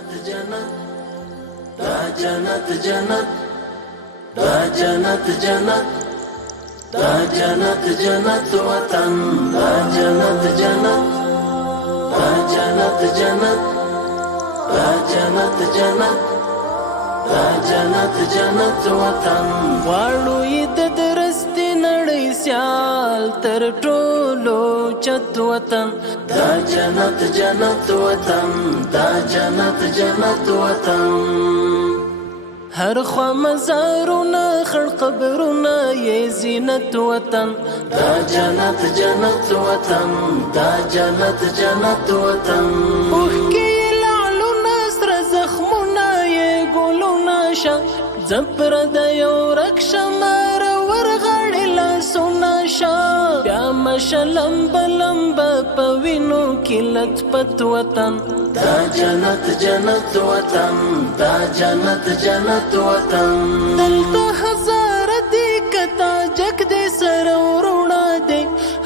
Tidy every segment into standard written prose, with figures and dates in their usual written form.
جنت جنت دا جنت جنت دا جنت جنت دا جنت جنت وطن دا جنت جنت دا جنت جنت دا جنت جنت دا جنت جنت وطن غواړو یې د درستې نړۍ سیال تر ټولو چت وطن دا جنت جنت وطن دا جنت جنت وطن هر خوا مزارونه خړ قبرونه یې زینت وطن دا جنت جنت وطن دا جنت جنت وطن اوښکې لعلونه سره زخمونه یې ګلونه شه زپر د یو رکشه مار ورغړې لاسونه شه بیا مشه لمبه لمبه په وینو کې لطفت وطن دا جنت جنت وطن دا جنت جنت وطن دلته هزاره دی کتا جګ دی سره وروڼه دی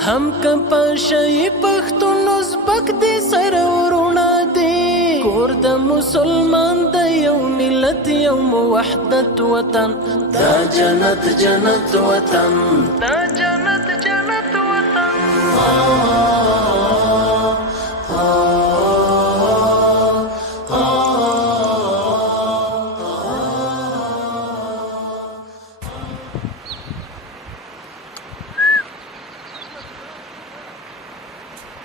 هم که په شی پښتون ازبک دی سره وروڼه دی کور د مسلمان د یو ملت یو وحدت وطن دا جنت جنت وطن دا جنت جنت وطن